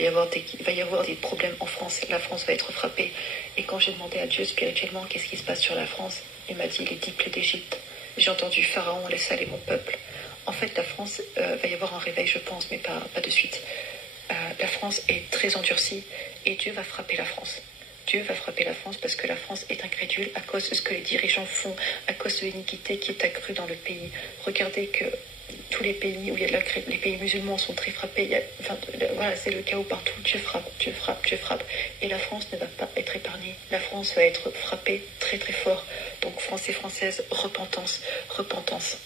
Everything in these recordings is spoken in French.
Il va y avoir des problèmes en France. La France va être frappée. Et quand j'ai demandé à Dieu spirituellement qu'est-ce qui se passe sur la France, il m'a dit les 10 plaies d'Égypte. J'ai entendu Pharaon, laisse aller mon peuple. En fait, la France va y avoir un réveil, je pense, mais pas de suite. La France est très endurcie et Dieu va frapper la France. Dieu va frapper la France parce que la France est incrédule à cause de ce que les dirigeants font, à cause de l'iniquité qui est accrue dans le pays. Regardez que tous les pays où il y a les pays musulmans sont très frappés. Voilà, c'est le chaos partout. Dieu frappe, Dieu frappe, Dieu frappe. Et la France ne va pas être épargnée. La France va être frappée très très fort. Donc Français, Françaises, repentance, repentance.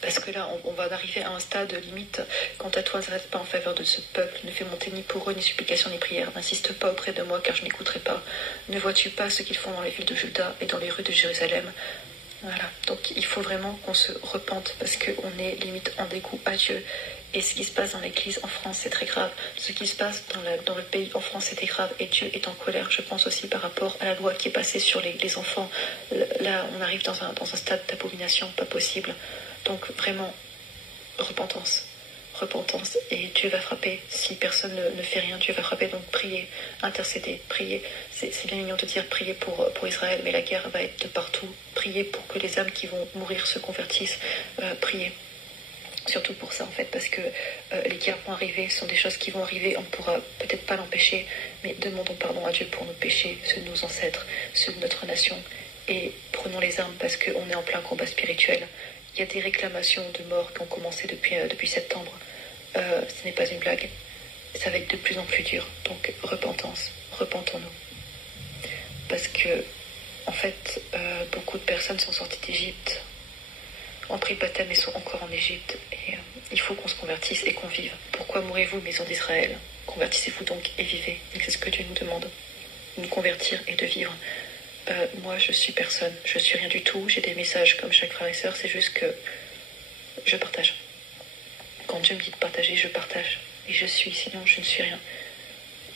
Parce que là, on va arriver à un stade limite. Quant à toi, ne reste pas en faveur de ce peuple. Ne fais monter ni pour eux, ni supplication, ni prière. N'insiste pas auprès de moi, car je n'écouterai pas. Ne vois-tu pas ce qu'ils font dans les villes de Juda et dans les rues de Jérusalem? Voilà. Donc, il faut vraiment qu'on se repente, parce qu'on est limite en dégoût à Dieu. Et ce qui se passe dans l'église en France, c'est très grave. Ce qui se passe dans le pays en France, c'est très grave. Et Dieu est en colère, je pense aussi, par rapport à la loi qui est passée sur les enfants. Là, on arrive dans un stade d'abomination, pas possible. Donc vraiment, repentance, repentance, et Dieu va frapper. Si personne ne fait rien, Dieu va frapper. Donc priez, intercédez, priez. C'est bien mignon de dire prier pour Israël, mais la guerre va être de partout. Priez pour que les âmes qui vont mourir se convertissent. Priez. Surtout pour ça en fait, parce que les guerres vont arriver, ce sont des choses qui vont arriver, on ne pourra peut-être pas l'empêcher, mais demandons pardon à Dieu pour nos péchés, ceux de nos ancêtres, ceux de notre nation, et prenons les armes parce qu'on est en plein combat spirituel. Il y a des réclamations de mort qui ont commencé depuis septembre. Ce n'est pas une blague. Ça va être de plus en plus dur. Donc, repentance. Repentons-nous. Parce que, en fait, beaucoup de personnes sont sorties d'Égypte, ont pris le baptême et sont encore en Égypte. Et il faut qu'on se convertisse et qu'on vive. Pourquoi mourrez-vous, maison d'Israël? Convertissez-vous donc et vivez. Et c'est ce que Dieu nous demande. De nous convertir et de vivre. Moi, je suis personne, je suis rien du tout. J'ai des messages comme chaque frère et sœur, c'est juste que je partage. Quand Dieu me dit de partager, je partage. Et je suis, sinon je ne suis rien.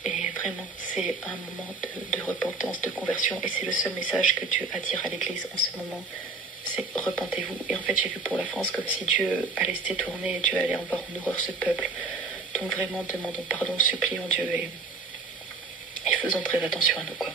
Et vraiment, c'est un moment de repentance, de conversion. Et c'est le seul message que Dieu a à dire à l'Église en ce moment. C'est repentez-vous. Et en fait, j'ai vu pour la France comme si Dieu allait se détourner, Dieu allait avoir en horreur ce peuple. Donc vraiment, demandons pardon, supplions Dieu et faisons très attention à nous, quoi.